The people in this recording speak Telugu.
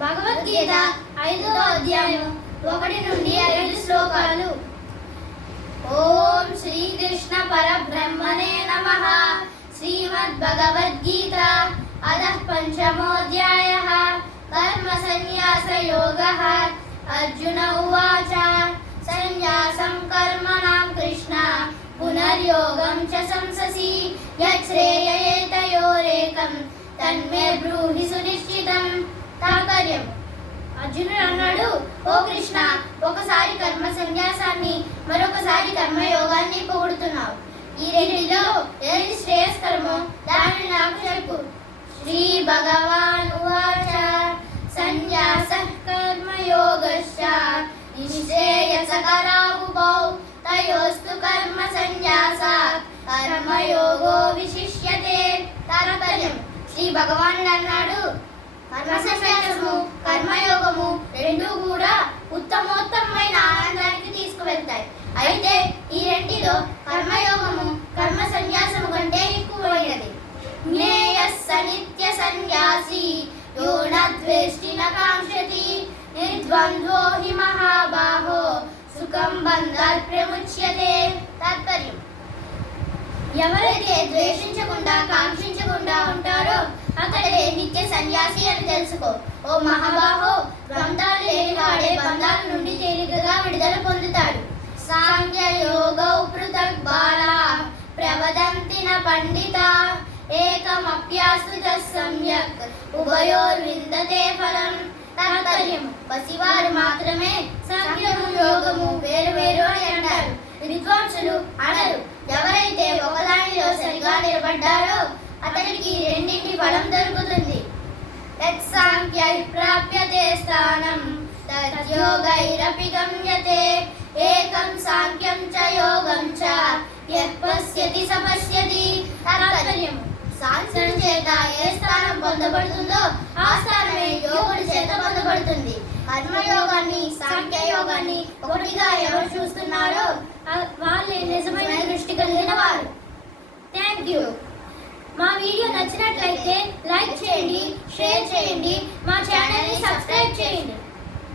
భగవద్గీత ఐదవ అధ్యాయం ఒకటి నుండి ఐదు శ్లోకాలు ఓం శ్రీకృష్ణ పరబ్రహ్మణే నమ శ్రీమద్భగవద్గీత అధ పంచమోధ్యాయ కర్మ సన్యాస యోగ అర్జున ఉవాచ సన్యాసం కర్మణాం కృష్ణ పునర్యోగం చ సంససి యచ్రేయేతయోరేకం తన్మే బ్రూహి సుని తాత్పర్యం. అర్జునుడు అన్నాడు ఓ కృష్ణ ఒకసారి కర్మ సన్యాసాన్ని మరొకసారి కర్మయోగాన్ని పొగుడుతున్నావు. ఈ రెండిలో ఏది శ్రేయస్కరమో దానిని నాకు చెప్పు. శ్రీ భగవాన్ ఉవాచ సన్యాస కర్మయోగశ్చ నిశ్రేయసకరావుభౌ తయోస్తు కర్మ సన్యాసాత్ కర్మయోగో విశిష్యతే. తాత్పర్యం. శ్రీ భగవానుడు అన్నాడు కర్మ సన్యాసము కర్మయోగము రెండు కూడా ఉత్తమోత్తమైన ఆనందానికి తీసుకువెళ్తాయి. అయితే ఈ రెంటిలో కర్మయోగము కర్మ సన్యాసము కంటే ఎక్కువైనది. జ్ఞేయ సనిత్య సన్యాసి యో నద్వేష్టి నకాంక్షతి నిర్ద్వంద్వో హి మహాబాహో సుఖం బంధాత్ ప్రముచ్యతే తాత్పర్యం. ఎవరైతే ద్వేషించకుండా సన్యాసి అని తెలుసుకో. ఓ మహాబాహో బంధాలు లేనివాడే బంధాల నుండి తేలికగా విడుదల పొందుతాడు. సాంఖ్య యోగ పృథక్ బాల ప్రవదంతిన పండిత ఏకమప్యాసుత సమ్యక్. ఉభయోర్విందతే ఫలం తాత్పర్యం పసివారు మాత్రమే సాంఖ్యము యోగము వేరు వేరు అని అంటారు. విద్వాంసులు అనరు ఎవరైతే ఒకదానిలో సరిగా నిలబడ్డారో అతనికి రెండింటి ఫలం దొరుకుతుంది. తత్సాంఖ్యై ప్రాప్యతే స్థానం తద్యోగైరపి గమ్యతే ఏకం సాంఖ్యం చ యోగం చ యః పశ్యతి పశ్యతి సాంఖ్యం చేత ఏ స్థానం పొందబడుతుందో ఆ స్థానమే యోగుడి చేత పొందబడుతుంది కర్మయోగాన్ని సాంఖ్య యోగాన్ని ఒకటిగా ఎవరు చూస్తున్నారో వాళ్ళే నిజమైన దృష్టి కలిగిన వారు థ్యాంక్ యూ మా వీడియో నచ్చినట్లయితే candy. My